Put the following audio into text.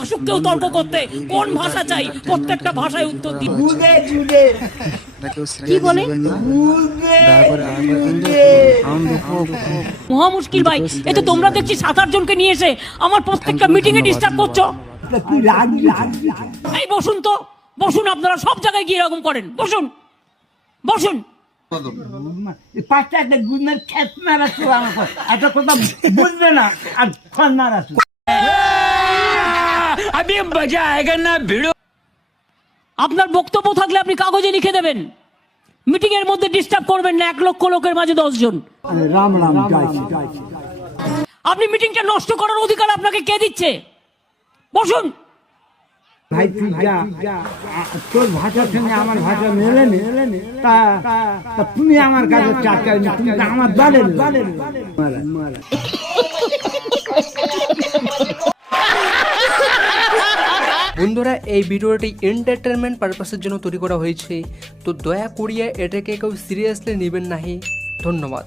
আসুক কেউ তর্ক করতে, কোন ভাষা চাই, প্রত্যেকটা ভাষায় উত্তর দিন। কি বলে? মহা মুশকিল ভাই, এ তো তোমরা দেখছি 7-8 জনকে নিয়ে এসে আমার প্রত্যেকটা মিটিং এ ডিস্টার্ব করছো। এই বসুন তো, বসুন, আপনারা সব জায়গায় গিয়ে এরকম করেন, বসুন বসুন। পাঁচটা একটা গুণের খ্যাত মারাচ্ছ আমাকে, এত কথা বুঝবে না আর ফল মারাচ্ছ। আপনার বক্তব্য থাকলে আপনি কাগজে লিখে দেবেন, মিটিং এর মধ্যে ডিস্টার্ব করবেন না 1 লক্ষ লোকের মাঝে 10 জন। রাম রাম জয়। আপনি মিটিংটা নষ্ট করার অধিকার আপনাকে কে দিচ্ছে? বসুন। ভাই তুই যা, তোর ভাষার সঙ্গে আমার ভাষা মেলে নে, তা তুমি আমার কাছে চাচাই না, তুমি তো আমার দলের। বন্ধুরা, এই ভিডিওটি এন্টারটেনমেন্ট পারপাসের জন্য তৈরি করা হয়েছে, তো দয়া করিয়া এটাকে কেউ সিরিয়াসলি নেবেন নাহি। ধন্যবাদ।